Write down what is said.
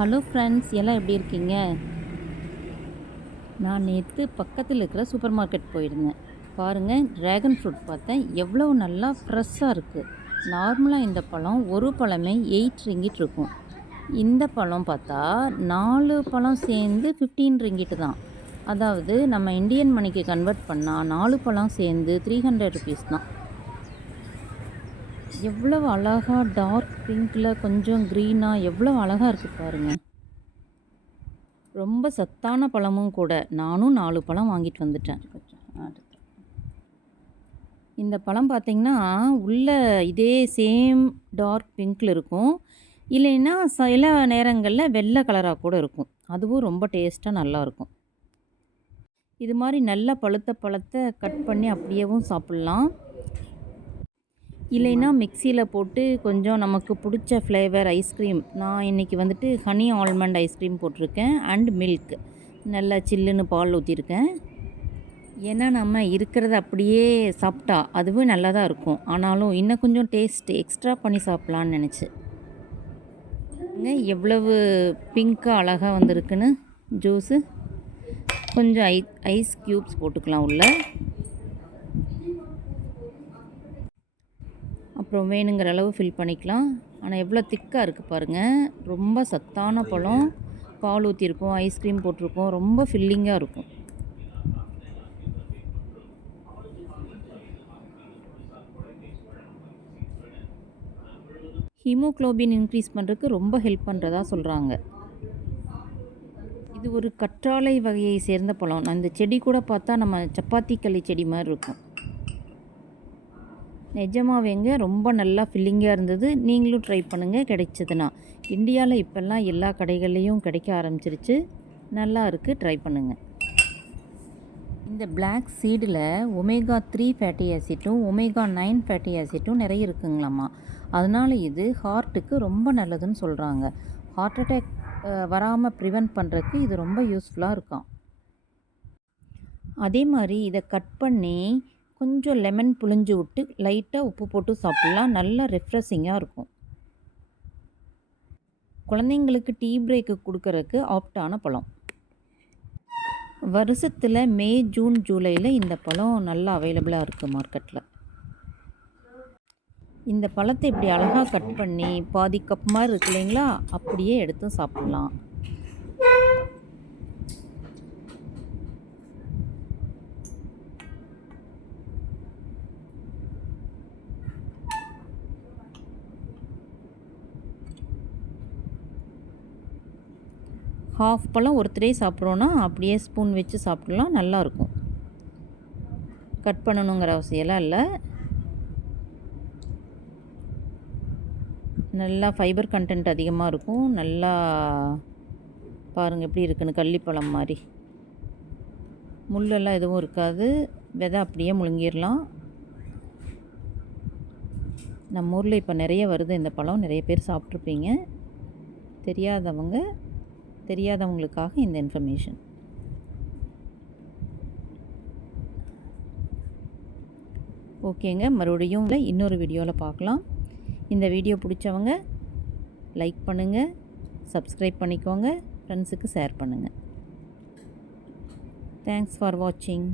Hello friends, எல்லாம் எப்படி இருக்கீங்க? நான் நேற்று பக்கத்தில் இருக்கிற சூப்பர் மார்க்கெட் போயிருந்தேன். பாருங்கள், ட்ராகன் ஃப்ரூட் பார்த்தேன். எவ்வளோ நல்லா ஃப்ரெஷ்ஷாக இருக்குது. நார்மலாக இந்த பழம் ஒரு பழமே 8 ரிங்கிட் இருக்கும். இந்த பழம் பார்த்தா 4 பழம் சேர்ந்து 15 ரிங்கிட் தான். அதாவது நம்ம இந்தியன் மணிக்கு கன்வெர்ட் பண்ணால் 4 பழம் சேர்ந்து 300 ருபீஸ் தான். எவ்வளோ அழகாக டார்க் பிங்க்கில் கொஞ்சம் க்ரீனாக எவ்வளோ அழகாக இருக்குது பாருங்கள். ரொம்ப சத்தான பழமும் கூட. நானும் 4 பழம் வாங்கிட்டு வந்துட்டேன். இந்த பழம் பார்த்திங்கன்னா உள்ள இதே சேம் டார்க் பிங்க்கில் இருக்கும். இல்லைன்னா சில நேரங்களில் வெள்ளை கலராக கூட இருக்கும். அதுவும் ரொம்ப டேஸ்ட்டாக நல்லாயிருக்கும். இது மாதிரி நல்லா பழுத்த பழத்தை கட் பண்ணி அப்படியேவும் சாப்பிட்லாம். இல்லைன்னா மிக்சியில் போட்டு கொஞ்சம் நமக்கு பிடிச்ச ஃப்ளேவர் ஐஸ்கிரீம், நான் இன்றைக்கி வந்துட்டு ஹனி ஆல்மண்ட் ஐஸ்கிரீம் போட்டிருக்கேன் அண்ட் மில்க், நல்லா சில்லுன்னு பால் ஊற்றிருக்கேன். ஏன்னா நம்ம இருக்கிறத அப்படியே சாப்பிட்டா அதுவும் நல்லா தான் இருக்கும். ஆனாலும் இன்னும் கொஞ்சம் டேஸ்ட் எக்ஸ்ட்ரா பண்ணி சாப்பிட்லான்னு நினச்சி எவ்வளவு பிங்க்காக அழகாக வந்திருக்குன்னு ஜூஸு. கொஞ்சம் ஐஸ் க்யூப்ஸ் போட்டுக்கலாம் உள்ள. அப்புறம் வேணுங்கிற அளவு ஃபில் பண்ணிக்கலாம். ஆனால் எவ்வளோ திக்காக இருக்குது பாருங்கள். ரொம்ப சத்தான பழம். பால் ஊற்றிருக்கோம், ஐஸ்கிரீம் போட்டிருக்கோம், ரொம்ப ஃபில்லிங்காக இருக்கும். ஹீமோக்ளோபின் இன்க்ரீஸ் பண்ணுறதுக்கு ரொம்ப ஹெல்ப் பண்ணுறதா சொல்கிறாங்க. இது ஒரு கற்றாழை வகையை சேர்ந்த பழம். அந்த செடி கூட பார்த்தா நம்ம சப்பாத்தி களி செடி மாதிரி இருக்கும். நிஜமாவேங்க ரொம்ப நல்லா ஃபில்லிங்காக இருந்தது. நீங்களும் ட்ரை பண்ணுங்கள் கிடைச்சதுன்னா. இந்தியாவில் இப்போல்லாம் எல்லா கடைகள்லேயும் கிடைக்க ஆரம்பிச்சிருச்சு. நல்லா இருக்குது, ட்ரை பண்ணுங்கள். இந்த பிளாக் சீடில் ஒமேகா 3 ஃபேட்டி ஆசிட்டும் ஒமேகா 9 ஃபேட்டி ஆசிட்டும் நிறைய இருக்குங்களாம்மா. அதனால் இது ஹார்ட்டுக்கு ரொம்ப நல்லதுன்னு சொல்கிறாங்க. ஹார்ட் அட்டாக் வராமல் ப்ரிவெண்ட் பண்ணுறதுக்கு இது ரொம்ப யூஸ்ஃபுல்லாக இருக்கும். அதே மாதிரி இதை கட் பண்ணி கொஞ்சம் லெமன் புழிஞ்சு விட்டு லைட்டாக உப்பு போட்டு சாப்பிட்லாம். நல்லா ரெஃப்ரெஷிங்காக இருக்கும். குழந்தைங்களுக்கு டீ பிரேக்கு கொடுக்கறதுக்கு ஆப்டான பழம். வருஷத்தில் மே, ஜூன், ஜூலையில் இந்த பழம் நல்லா அவைலபிளாக இருக்குது மார்க்கெட்டில். இந்த பழத்தை இப்படி அழகாக கட் பண்ணி பாதி கப் மாதிரி இருக்கு இல்லைங்களா, அப்படியே எடுத்து சாப்பிட்லாம். ஹாஃப் பழம் ஒருத்தரே சாப்பிட்றோன்னா அப்படியே ஸ்பூன் வச்சு சாப்பிட்லாம், நல்லாயிருக்கும். கட் பண்ணணுங்கிற அவசியம்லாம் இல்லை. நல்லா ஃபைபர் கண்டென்ட் அதிகமாக இருக்கும். நல்லா பாருங்கள் எப்படி இருக்குன்னு, கள்ளிப்பழம் மாதிரி. முள்ளெல்லாம் எதுவும் இருக்காது. விதை அப்படியே முழுங்கிடலாம். நம்ம ஊரில் இப்போ நிறைய வருது இந்த பழம். நிறைய பேர் சாப்பிட்ருப்பீங்க. தெரியாதவங்களுக்காக இந்த இன்ஃபர்மேஷன். ஓகேங்க, மறுபடியும் இன்னொரு வீடியோவில் பார்க்கலாம். இந்த வீடியோ பிடிச்சவங்க லைக் பண்ணுங்கள், சப்ஸ்கிரைப் பண்ணிக்கோங்க, ஃப்ரெண்ட்ஸுக்கு ஷேர் பண்ணுங்கள். தேங்க்ஸ் ஃபார் வாட்சிங்.